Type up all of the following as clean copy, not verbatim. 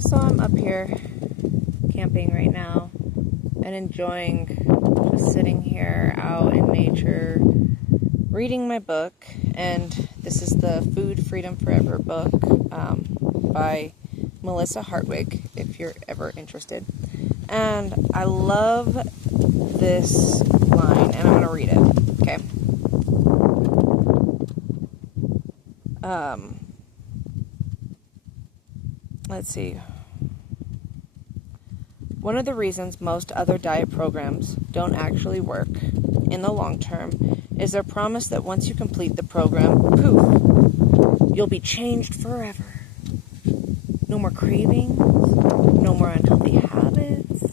So I'm up here camping right now and enjoying just sitting here out in nature, reading my book. And this is the Food Freedom Forever book by Melissa Hartwig, if you're ever interested. And I love this line, and I'm going to read it. Okay. Let's see. One of the reasons most other diet programs don't actually work in the long term is their promise that once you complete the program, poof, you'll be changed forever. No more cravings, no more unhealthy habits,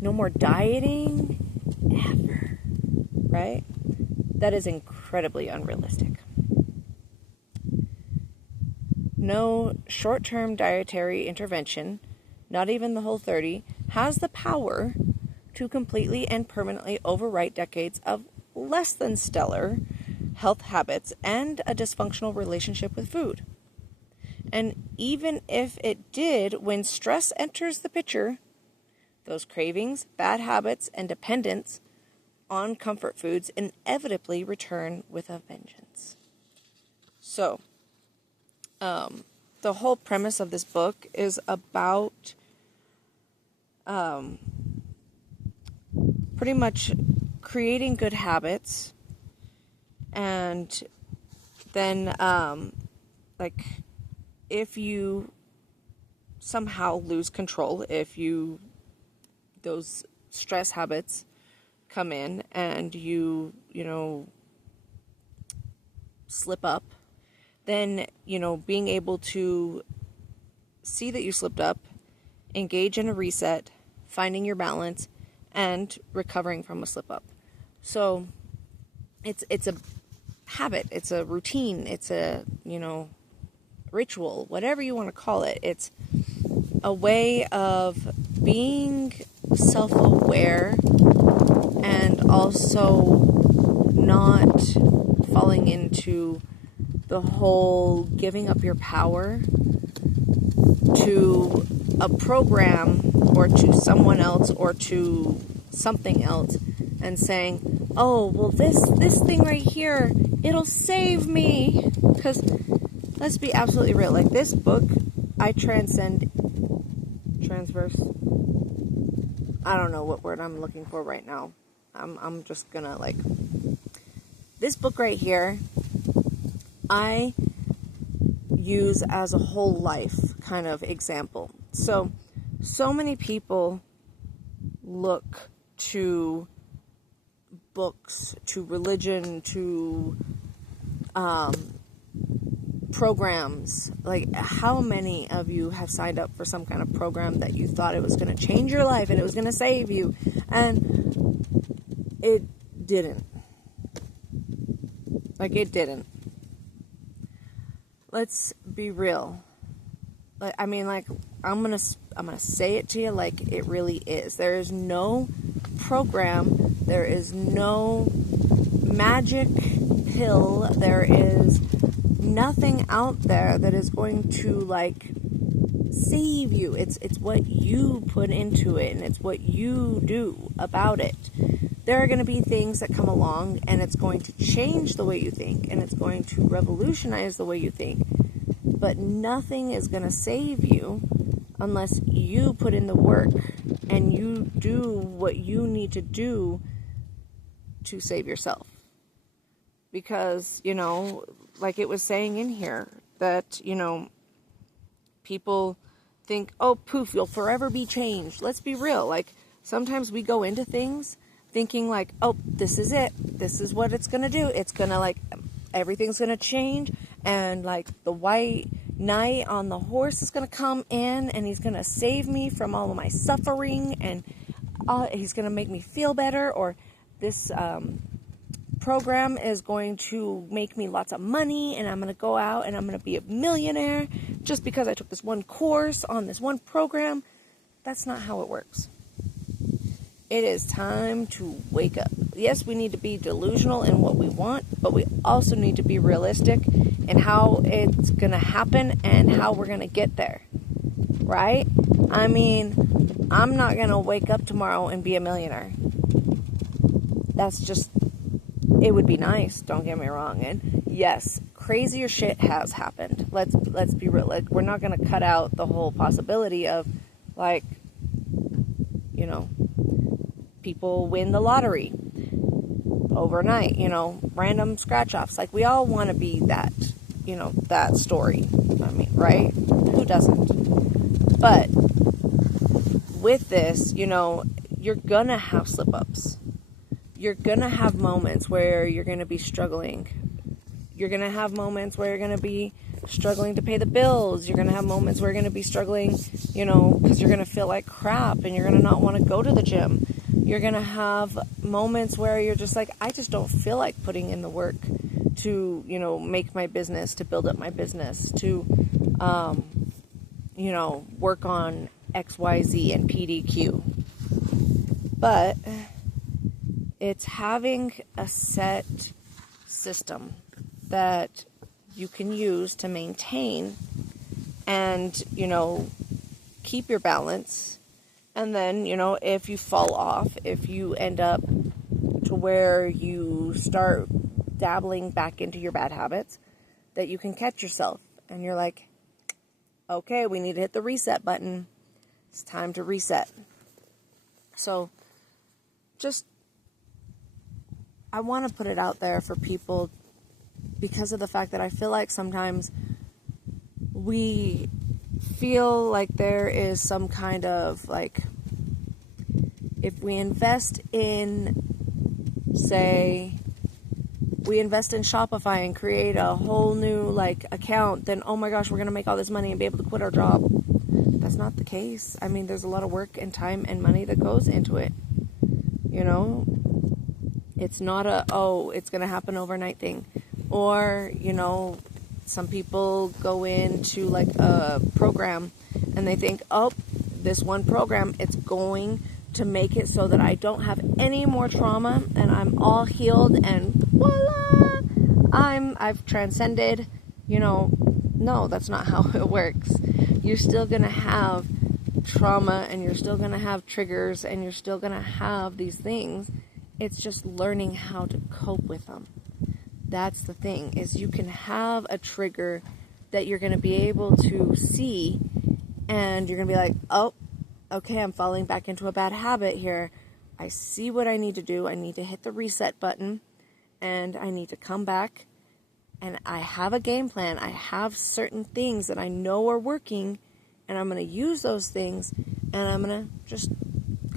no more dieting, ever. Right? That is incredibly unrealistic. No short-term dietary intervention, not even the Whole30, has the power to completely and permanently overwrite decades of less than stellar health habits and a dysfunctional relationship with food. And even if it did, when stress enters the picture, those cravings, bad habits, and dependence on comfort foods inevitably return with a vengeance. So, the whole premise of this book is about pretty much creating good habits, and then if you somehow lose control, if those stress habits come in and you slip up, then, being able to see that you slipped up, engage in a reset, finding your balance, and recovering from a slip up. So it's a habit, it's a routine, it's a, ritual, whatever you want to call it. It's a way of being self-aware and also not falling into the whole giving up your power to a program or to someone else or to something else and saying, oh, well, this thing right here, it'll save me. Because let's be absolutely real. Like, this book, I transverse. I don't know what word I'm looking for right now. I'm just gonna, this book right here, I use as a whole life kind of example. So many people look to books, to religion, to programs. Like, how many of you have signed up for some kind of program that you thought it was going to change your life and it was going to save you, and it didn't? It didn't. Let's be real. I'm gonna say it to you like it really is. There is no program, there is no magic pill, there is nothing out there that is going to save you. It's what you put into it, and it's what you do about it. There are going to be things that come along, and it's going to change the way you think, and it's going to revolutionize the way you think. But nothing is going to save you unless you put in the work and you do what you need to do to save yourself. Because, like it was saying in here, that, people think, oh, poof, you'll forever be changed. Let's be real. Sometimes we go into things thinking oh, this is it. This is what it's going to do. It's going to everything's going to change. And the white knight on the horse is going to come in and he's going to save me from all of my suffering. And he's going to make me feel better. Or this program is going to make me lots of money. And I'm going to go out and I'm going to be a millionaire just because I took this one course on this one program. That's not how it works. It is time to wake up. Yes, we need to be delusional in what we want, but we also need to be realistic and how it's going to happen and how we're going to get there, right? I mean, I'm not going to wake up tomorrow and be a millionaire. That's just, it would be nice, don't get me wrong. And yes, crazier shit has happened. Let's be real. Like, we're not going to cut out the whole possibility of, like, you know, people win the lottery overnight, you know, random scratch-offs. Like, we all want to be that, you know, that story. I mean, right? Who doesn't? But with this, you know, you're going to have slip-ups. You're going to have moments where you're going to be struggling. You're going to have moments where you're going to be struggling to pay the bills. You're going to have moments where you're going to be struggling, you know, because you're going to feel like crap and you're going to not want to go to the gym. You're going to have moments where you're just like, I just don't feel like putting in the work to, you know, make my business, to build up my business, to, you know, work on XYZ and PDQ. But it's having a set system that you can use to maintain and, you know, keep your balance. And then, you know, if you fall off, if you end up to where you start dabbling back into your bad habits, that you can catch yourself. And you're like, okay, we need to hit the reset button. It's time to reset. So, just, I want to put it out there for people because of the fact that I feel like sometimes we feel like there is some kind of, like, if we invest in, say, we invest in Shopify and create a whole new, like, account, then, oh my gosh, we're going to make all this money and be able to quit our job. That's not the case. I mean, there's a lot of work and time and money that goes into it. You know? It's not it's going to happen overnight thing. Or, you know, some people go into, like, a program and they think, oh, this one program, it's going to make it so that I don't have any more trauma and I'm all healed and voila, I've transcended. You know, no, that's not how it works. You're still going to have trauma and you're still going to have triggers and you're still going to have these things. It's just learning how to cope with them. That's the thing, is you can have a trigger that you're going to be able to see and you're going to be like, oh, okay, I'm falling back into a bad habit here. I see what I need to do. I need to hit the reset button and I need to come back and I have a game plan. I have certain things that I know are working and I'm going to use those things and I'm going to just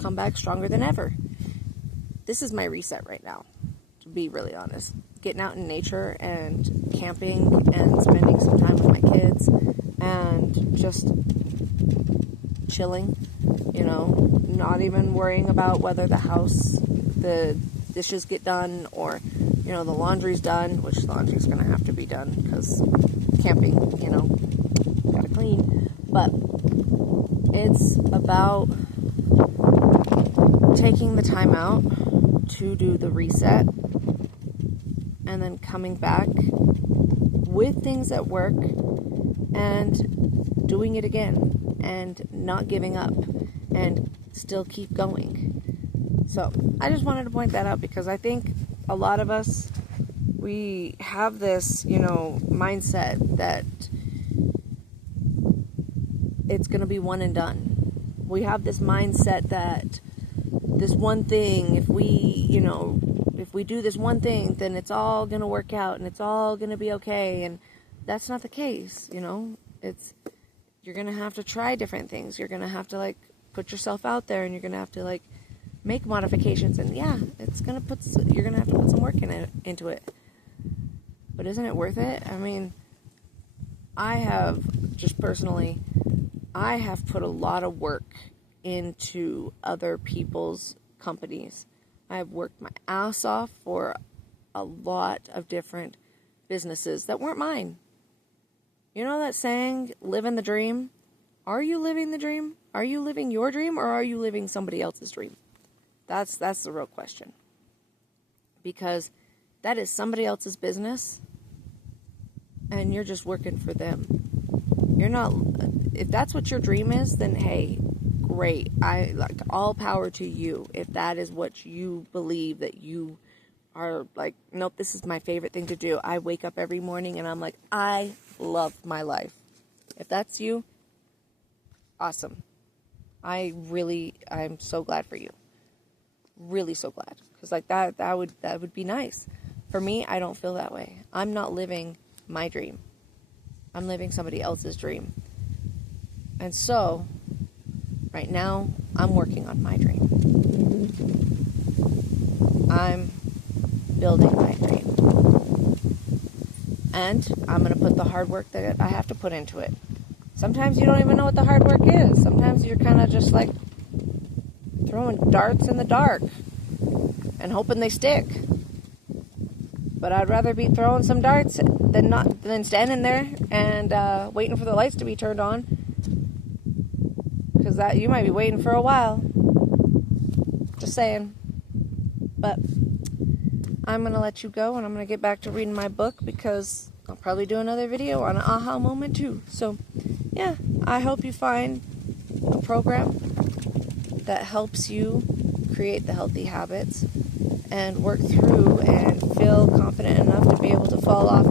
come back stronger than ever. This is my reset right now, to be really honest. Getting out in nature and camping and spending some time with my kids and just chilling, you know, not even worrying about whether the dishes get done or, you know, the laundry's done, which the laundry's going to have to be done because camping, you know, gotta clean. But it's about taking the time out to do the reset and then coming back with things that work and doing it again and not giving up and still keep going. So I just wanted to point that out because I think a lot of us, we have this, you know, mindset that it's going to be one and done. We have this mindset that this one thing, if we do this one thing, then it's all going to work out and it's all going to be okay. And that's not the case, you know. You're going to have to try different things. You're going to have to, like, put yourself out there and you're going to have to, like, make modifications. And yeah, you're going to have to put some work into it. But isn't it worth it? I mean, I have put a lot of work into other people's companies. I've worked my ass off for a lot of different businesses that weren't mine. You know that saying, living the dream? Are you living the dream? Are you living your dream or are you living somebody else's dream? That's the real question. Because that is somebody else's business and you're just working for them. You're not, if that's what your dream is, then hey, great. I like all power to you. If that is what you believe that you are like, nope, this is my favorite thing to do. I wake up every morning and I'm like, I love my life. If that's you, awesome. I'm so glad for you. Really so glad. Because like that would be nice. For me, I don't feel that way. I'm not living my dream. I'm living somebody else's dream. And so, right now, I'm working on my dream. I'm building my dream. And I'm going to put the hard work that I have to put into it. Sometimes you don't even know what the hard work is. Sometimes you're kind of just like throwing darts in the dark and hoping they stick. But I'd rather be throwing some darts than standing there and waiting for the lights to be turned on. Because that you might be waiting for a while. Just saying. But I'm going to let you go, and I'm going to get back to reading my book, because I'll probably do another video on an aha moment too. So, yeah, I hope you find a program that helps you create the healthy habits and work through and feel confident enough to be able to fall off